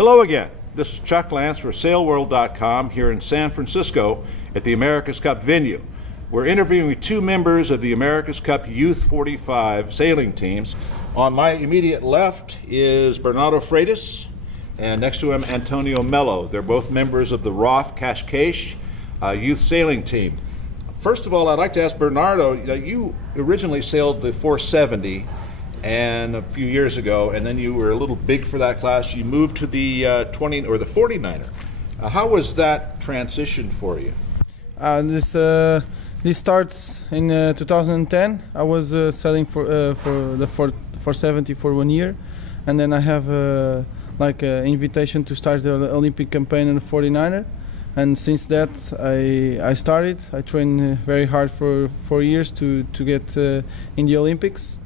Hello again. This is Chuck Lance for SailWorld.com here in San Francisco at the America's Cup venue. We're interviewing two members of the America's Cup Youth 45 sailing teams. On my immediate left is Bernardo Freitas, and next to him, António Mello. They're both members of the ROFF Cascais youth sailing team. First of all, I'd like to ask Bernardo, you originally sailed the 470 and a few years ago, and then you were a little big for that class. You moved to the 20 or the 49er. How was that transition for you? This starts in 2010. I was sailing for the 470 for 1 year, and then I have an invitation to start the Olympic campaign in the 49er. And since that, I started. I trained very hard for 4 years to get in the Olympics,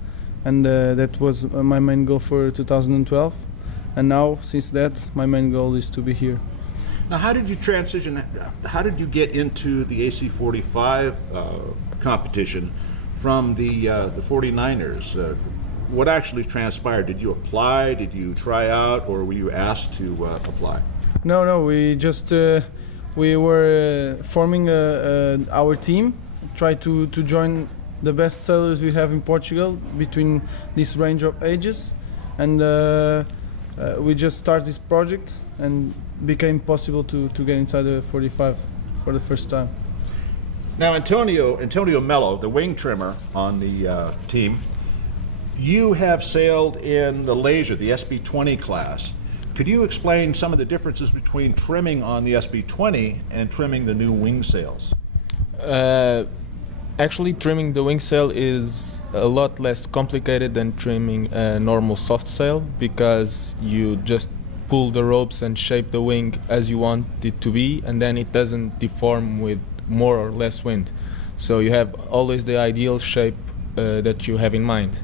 and that was my main goal for 2012. And now, since that, my main goal is to be here. Now, how did you transition? How did you get into the AC45 competition from the 49ers? What actually transpired? Did you apply? Did you try out, or were you asked to apply? No. We were forming our team, try to join the best sailors we have in Portugal between this range of ages, and we just started this project and became possible to get inside the 45 for the first time. Now, António Mello, the wing trimmer on the team, you have sailed in the Laser, the SB20 class. Could you explain some of the differences between trimming on the SB20 and trimming the new wing sails? Actually, trimming the wing sail is a lot less complicated than trimming a normal soft sail, because you just pull the ropes and shape the wing as you want it to be, and then it doesn't deform with more or less wind. So you have always the ideal shape that you have in mind.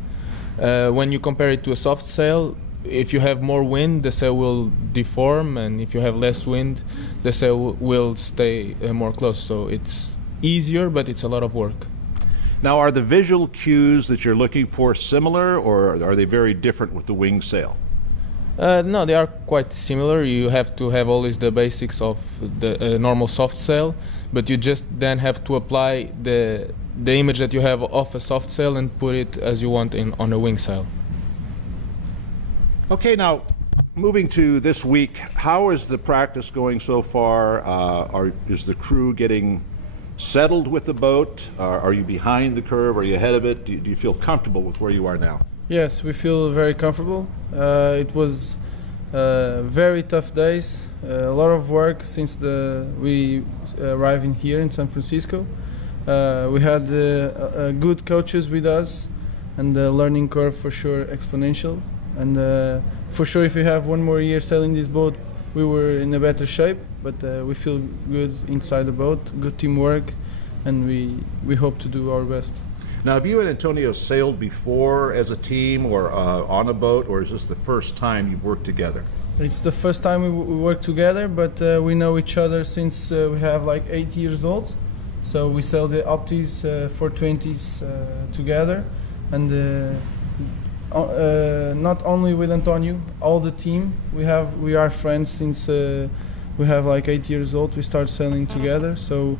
When you compare it to a soft sail, if you have more wind, the sail will deform, and if you have less wind, the sail will stay more close. So it's easier, but it's a lot of work. Now, are the visual cues that you're looking for similar, or are they very different with the wing sail? No, they are quite similar. You have to have always the basics of the normal soft sail, but you just then have to apply the image that you have of a soft sail and put it as you want on a wing sail. Okay, now moving to this week, how is the practice going so far? Is the crew getting settled with the boat? Are you behind the curve? Are you ahead of it? Do you feel comfortable with where you are now? Yes, we feel very comfortable. It was very tough days, a lot of work since we arrived in here in San Francisco. We had good coaches with us, and the learning curve for sure exponential. And for sure, if we have one more year sailing this boat, we were in a better shape. But we feel good inside the boat, good teamwork, and we hope to do our best. Now, have you and António sailed before as a team or on a boat, or is this the first time you've worked together? It's the first time we work together, but we know each other since we have like 8 years old. So we sailed the Optis 420s together, and not only with António, all the team. We are friends since we have like 8 years old. We start sailing together, so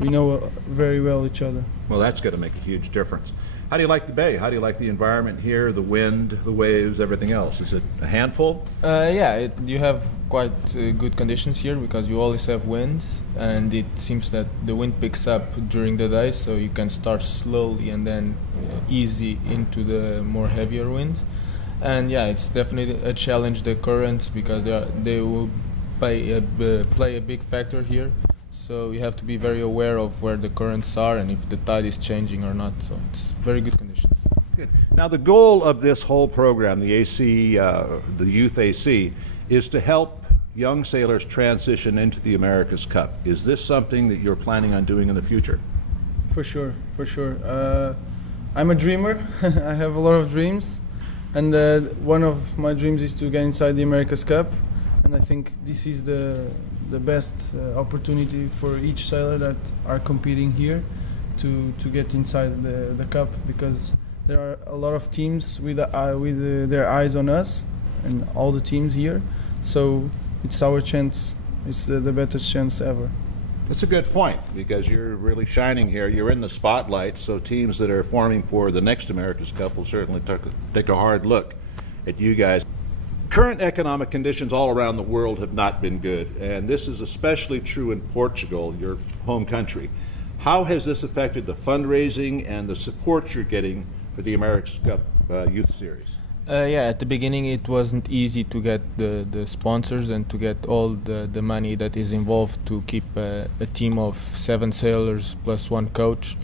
we know very well each other. Well, that's going to make a huge difference. How do you like the bay? How do you like the environment here, the wind, the waves, everything else? Is it a handful? You have quite good conditions here, because you always have wind, and it seems that the wind picks up during the day, so you can start slowly and then easy into the more heavier wind. And yeah, it's definitely a challenge, the currents, because they will play a big factor here. So you have to be very aware of where the currents are and if the tide is changing or not. So it's very good conditions. Good. Now, the goal of this whole program, the AC, the Youth AC, is to help young sailors transition into the America's Cup. Is this something that you're planning on doing in the future? For sure. I'm a dreamer. I have a lot of dreams, and one of my dreams is to get inside the America's Cup. And I think this is the best opportunity for each sailor that are competing here to get inside the cup, because there are a lot of teams with their eyes on us, and all the teams here. So it's our chance. It's the better chance ever. That's a good point, because you're really shining here. You're in the spotlight, so teams that are forming for the next America's Cup will certainly take a hard look at you guys. Current economic conditions all around the world have not been good, and this is especially true in Portugal, your home country. How has this affected the fundraising and the support you're getting for the America's Cup Youth Series? Yeah, at the beginning it wasn't easy to get the sponsors and to get all the money that is involved to keep a team of 7 sailors plus 1 coach.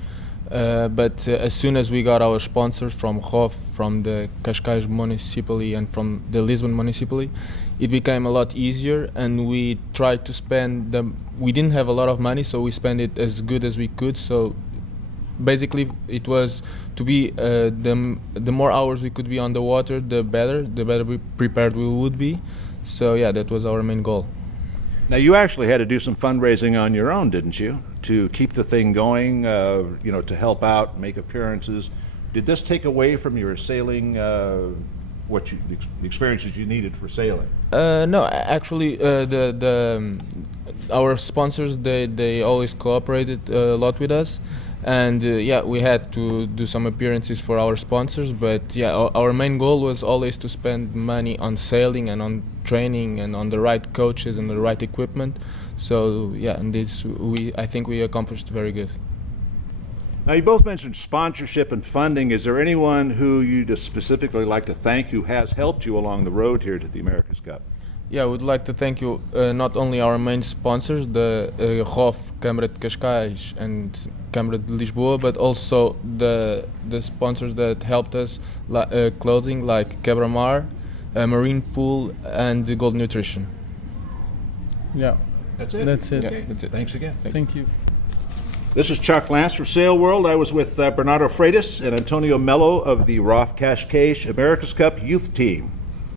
But as soon as we got our sponsors from ROFF, from the Cascais municipality and from the Lisbon municipality, it became a lot easier, and we tried to spend we didn't have a lot of money, so we spent it as good as we could. So basically it was to be the more hours we could be on the water, the better prepared we would be. So yeah, that was our main goal. Now, you actually had to do some fundraising on your own, didn't you, to keep the thing going, to help out, make appearances. Did this take away from your sailing, the experiences you needed for sailing? No, actually, our sponsors, they always cooperated a lot with us. And yeah, we had to do some appearances for our sponsors, but yeah, our main goal was always to spend money on sailing and on training and on the right coaches and the right equipment. So yeah, and I think we accomplished very good. Now, you both mentioned sponsorship and funding. Is there anyone who you'd specifically like to thank who has helped you along the road here to the America's Cup? Yeah, I would like to thank you, not only our main sponsors, the ROFF, Câmara de Cascais and Câmara de Lisboa, but also the sponsors that helped us, clothing like Quebra-Mar, Marine Pool and the Gold Nutrition. Yeah, That's it? that's it. Yeah, that's it. Thanks again. Thank you. This is Chuck Lance for Sail World. I was with Bernardo Freitas and António Mello of the ROFF Cascais America's Cup Youth Team.